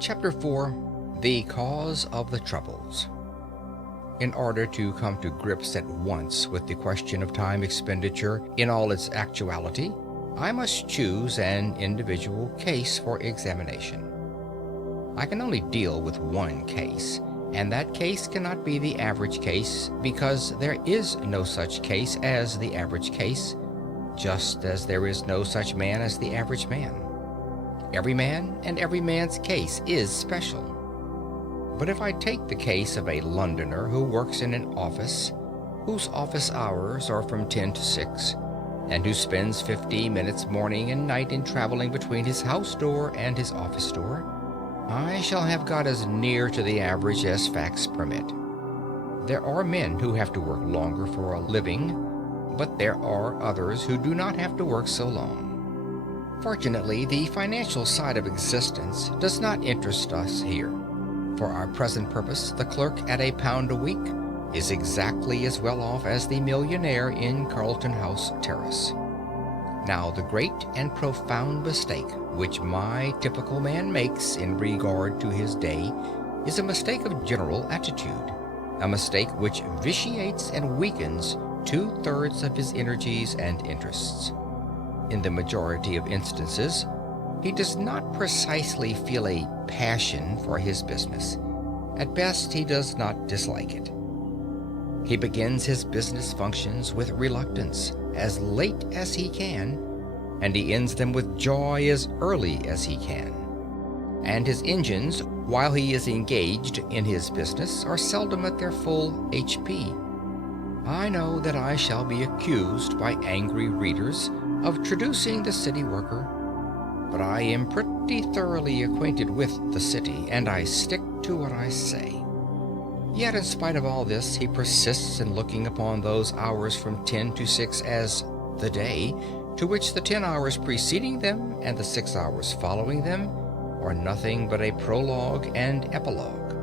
Chapter 4. The Cause of the Troubles. In order to come to grips at once with the question of time expenditure in all its actuality, I must choose an individual case for examination. I can only deal with one case, and that case cannot be the average case because there is no such case as the average case, just as there is no such man as the average man. Every man and every man's case is special. But if I take the case of a Londoner who works in an office, whose office hours are from 10 to 6, and who spends 50 minutes morning and night in traveling between his house door and his office door, I shall have got as near to the average as facts permit. There are men who have to work longer for a living, but there are others who do not have to work so long. Fortunately, the financial side of existence does not interest us here. For our present purpose, the clerk at £1 a week is exactly as well off as the millionaire in Carlton House Terrace. Now, the great and profound mistake which my typical man makes in regard to his day is a mistake of general attitude, a mistake which vitiates and weakens 2/3 of his energies and interests. In the majority of instances, he does not precisely feel a passion for his business. At best, he does not dislike it. He begins his business functions with reluctance as late as he can, and he ends them with joy as early as he can. And his engines, while he is engaged in his business, are seldom at their full HP. I know that I shall be accused by angry readers of traducing the city worker, but I am pretty thoroughly acquainted with the city, and I stick to what I say. Yet in spite of all this, he persists in looking upon those hours from 10 to 6 as the day, to which the 10 hours preceding them and the 6 hours following them are nothing but a prologue and epilogue.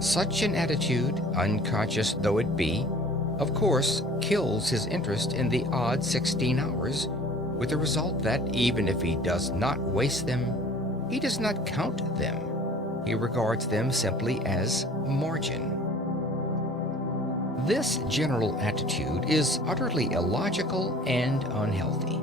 Such an attitude, unconscious though it be, of course kills his interest in the odd 16 hours, with the result that even if he does not waste them, he does not count them. He regards them simply as margin. This general attitude is utterly illogical and unhealthy,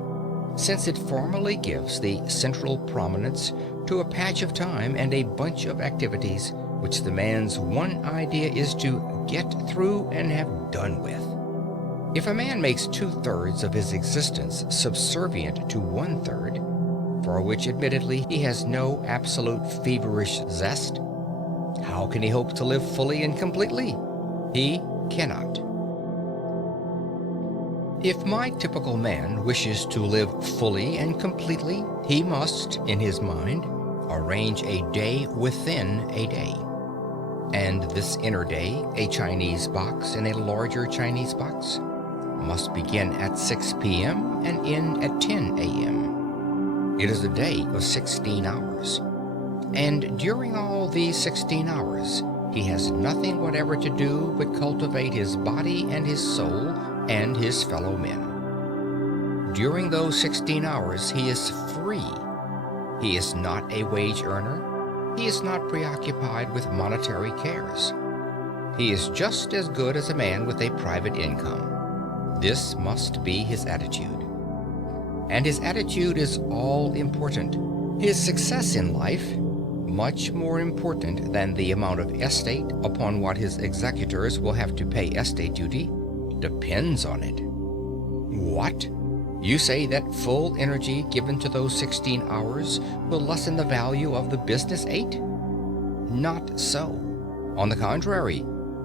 since it formally gives the central prominence to a patch of time and a bunch of activities which the man's one idea is to get through and have done with. If a man makes 2/3 of his existence subservient to 1/3, for which admittedly he has no absolute feverish zest, how can he hope to live fully and completely? He cannot. If my typical man wishes to live fully and completely, he must, in his mind, arrange a day within a day. And this inner day, a Chinese box in a larger Chinese box, must begin at 6 p.m. and end at 10 a.m. It is a day of 16 hours. And during all these 16 hours, he has nothing whatever to do but cultivate his body and his soul and his fellow men. During those 16 hours, he is free. He is not a wage earner. He is not preoccupied with monetary cares. He is just as good as a man with a private income. This must be his attitude. And his attitude is all important. His success in life, much more important than the amount of estate upon what his executors will have to pay estate duty, depends on it. What? You say that full energy given to those 16 hours will lessen the value of the business 8? Not so. On the contrary,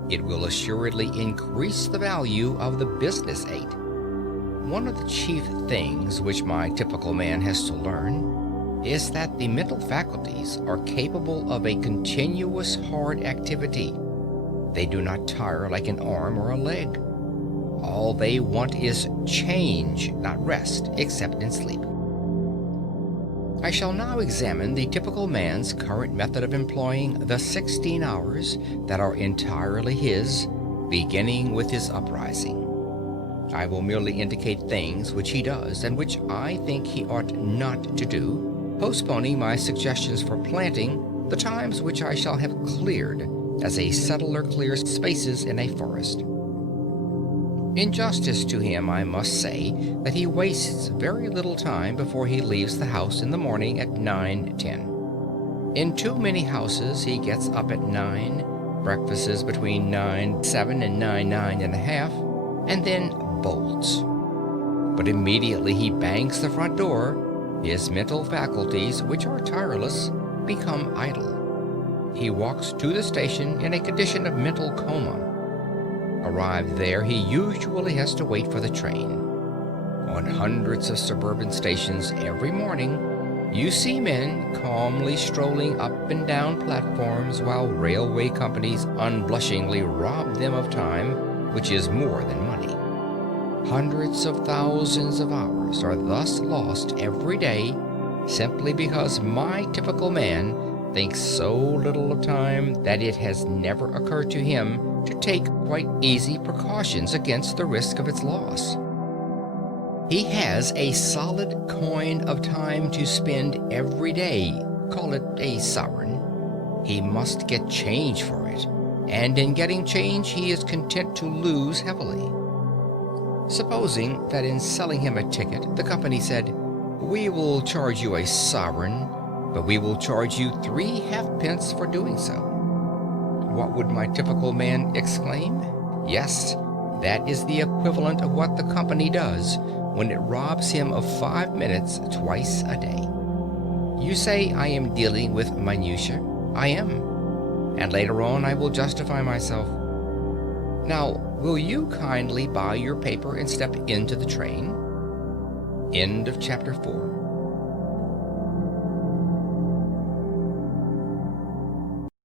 it will assuredly increase the value of the business 8. One of the chief things which my typical man has to learn is that the mental faculties are capable of a continuous hard activity. They do not tire like an arm or a leg. All they want is change, not rest, except in sleep. I shall now examine the typical man's current method of employing the 16 hours that are entirely his, beginning with his uprising. I will merely indicate things which he does and which I think he ought not to do, postponing my suggestions for planting the times which I shall have cleared, as a settler clears spaces in a forest. In justice to him, I must say that he wastes very little time before he leaves the house in the morning at 9:10. In too many houses he gets up at 9, breakfasts between 9:7 and 9:30, and then bolts. But immediately he bangs the front door, his mental faculties, which are tireless, become idle. He walks to the station in a condition of mental coma. Arrived there, he usually has to wait for the train. On hundreds of suburban stations every morning, you see men calmly strolling up and down platforms while railway companies unblushingly rob them of time, which is more than money. Hundreds of thousands of hours are thus lost every day simply because my typical man thinks so little of time that it has never occurred to him to take quite easy precautions against the risk of its loss. He has a solid coin of time to spend every day, call it a sovereign. He must get change for it, and in getting change he is content to lose heavily. Supposing that in selling him a ticket the company said, "We will charge you a sovereign, but we will charge you 3 halfpence for doing so." What would my typical man exclaim? Yes, that is the equivalent of what the company does when it robs him of 5 minutes twice a day. You say I am dealing with minutiae. I am. And later on I will justify myself. Now, will you kindly buy your paper and step into the train? End of chapter 4.